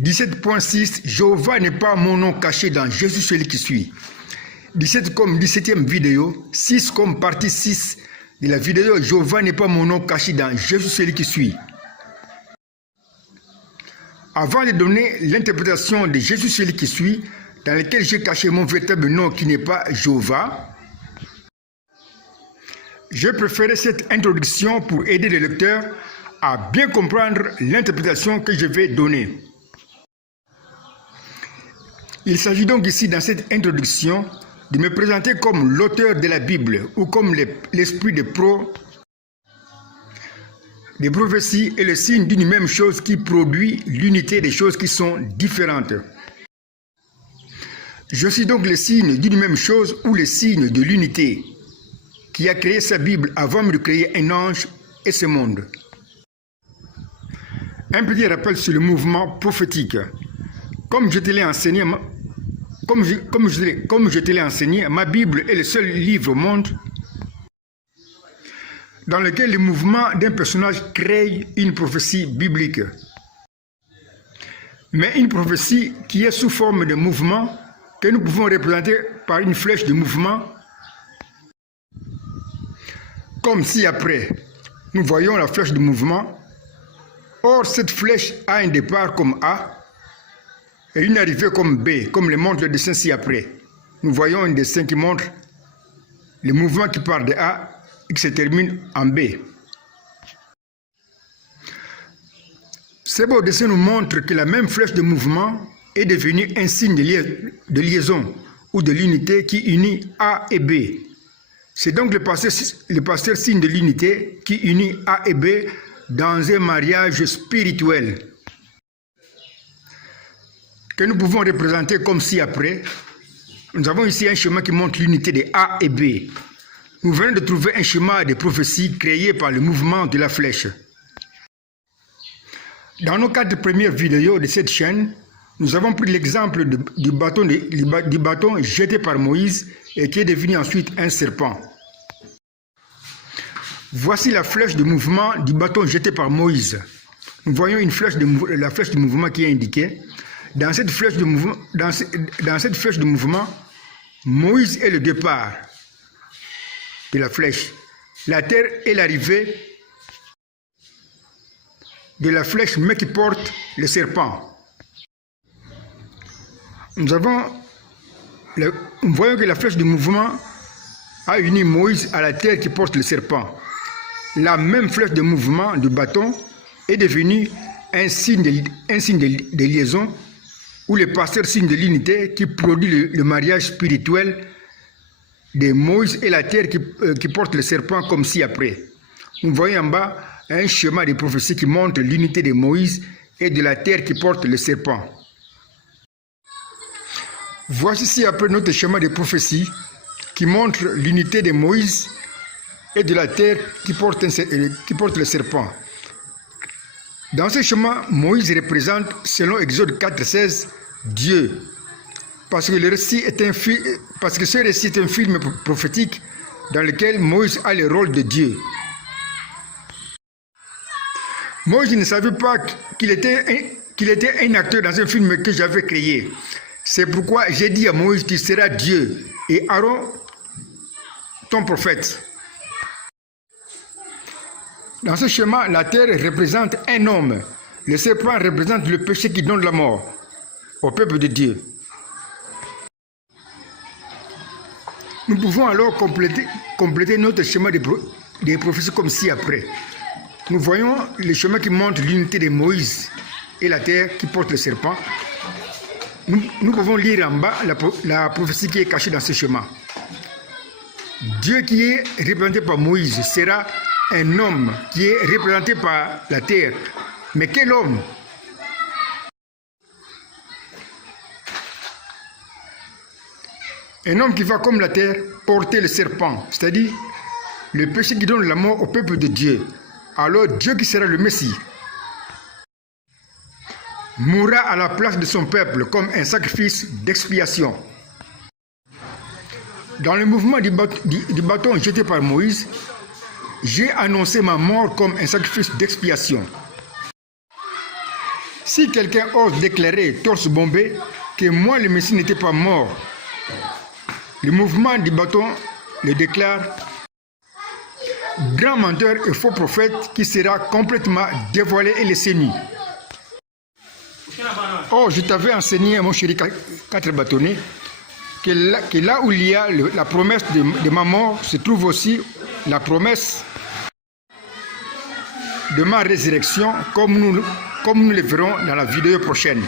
17.6 Jéhovah n'est pas mon nom caché dans Jésus celui qui suit. 17 comme 17e vidéo, 6 comme partie 6 de la vidéo Jéhovah n'est pas mon nom caché dans Jésus celui qui suit. Avant de donner l'interprétation de Jésus celui qui suit, dans lequel j'ai caché mon véritable nom qui n'est pas Jéhovah, j'ai préféré cette introduction pour aider le lecteur à bien comprendre l'interprétation que je vais donner. Il s'agit donc ici dans cette introduction de me présenter comme l'auteur de la Bible ou comme l'esprit des prophéties est le signe d'une même chose qui produit l'unité des choses qui sont différentes. Je suis donc le signe d'une même chose ou le signe de l'unité qui a créé sa Bible avant de créer un ange et ce monde. Un petit rappel sur le mouvement prophétique. Comme je te l'ai enseigné, ma Bible est le seul livre au monde dans lequel le mouvement d'un personnage crée une prophétie biblique. Mais une prophétie qui est sous forme de mouvement que nous pouvons représenter par une flèche de mouvement, comme ci-après. Nous voyons la flèche de mouvement. Or, cette flèche a un départ comme A et une arrivée comme B, comme le montre le dessin ci-après. Nous voyons un dessin qui montre le mouvement qui part de A et qui se termine en B. Ce beau dessin nous montre que la même flèche de mouvement est devenue un signe de liaison ou de l'unité qui unit A et B. C'est donc le pasteur signe de l'unité qui unit A et B dans un mariage spirituel que nous pouvons représenter comme ci-après. Nous avons ici un schéma qui montre l'unité de A et B. Nous venons de trouver un schéma de prophétie créé par le mouvement de la flèche. Dans nos 4 premières vidéos de cette chaîne, nous avons pris l'exemple du bâton jeté par Moïse et qui est devenu ensuite un serpent. Voici la flèche de mouvement du bâton jeté par Moïse. Nous voyons la flèche de mouvement qui est indiquée. Dans cette flèche de mouvement, Moïse est le départ de la flèche. La terre est l'arrivée de la flèche, mais qui porte le serpent. Nous voyons que la flèche de mouvement a uni Moïse à la terre qui porte le serpent. La même flèche de mouvement du bâton est devenue un signe de liaison ou le pasteur signe de l'unité qui produit le mariage spirituel de Moïse et la terre qui porte le serpent comme ci-après. Nous voyons en bas un schéma de prophétie qui montre l'unité de Moïse et de la terre qui porte le serpent. Voici ci-après notre schéma de prophétie qui montre l'unité de Moïse et de la terre qui porte le serpent. Dans ce schéma, Moïse représente, selon Exode 4,16, Dieu. Parce que ce récit est un film prophétique dans lequel Moïse a le rôle de Dieu. Moïse ne savait pas qu'il était un acteur dans un film que j'avais créé. C'est pourquoi j'ai dit à Moïse, tu seras Dieu et Aaron, ton prophète. Dans ce schéma, la terre représente un homme. Le serpent représente le péché qui donne la mort au peuple de Dieu. Nous pouvons alors compléter notre schéma des prophéties comme ci-après. Nous voyons le schéma qui montre l'unité de Moïse et la terre qui porte le serpent. Nous pouvons lire en bas la prophétie qui est cachée dans ce schéma. Dieu qui est représenté par Moïse sera un homme qui est représenté par la terre. Mais quel homme? Un homme qui va comme la terre porter le serpent, c'est-à-dire le péché qui donne la mort au peuple de Dieu. Alors Dieu qui sera le Messie mourra à la place de son peuple comme un sacrifice d'expiation. Dans le mouvement du bâton jeté par Moïse, j'ai annoncé ma mort comme un sacrifice d'expiation. Si quelqu'un ose déclarer, torse bombé, que moi le Messie n'était pas mort, le mouvement du bâton le déclare grand menteur et faux prophète qui sera complètement dévoilé et laissé nu. Oh, je t'avais enseigné, mon chéri 4 bâtonnets, que là où il y a la promesse de ma mort, se trouve aussi la promesse de ma résurrection, comme nous le verrons dans la vidéo prochaine.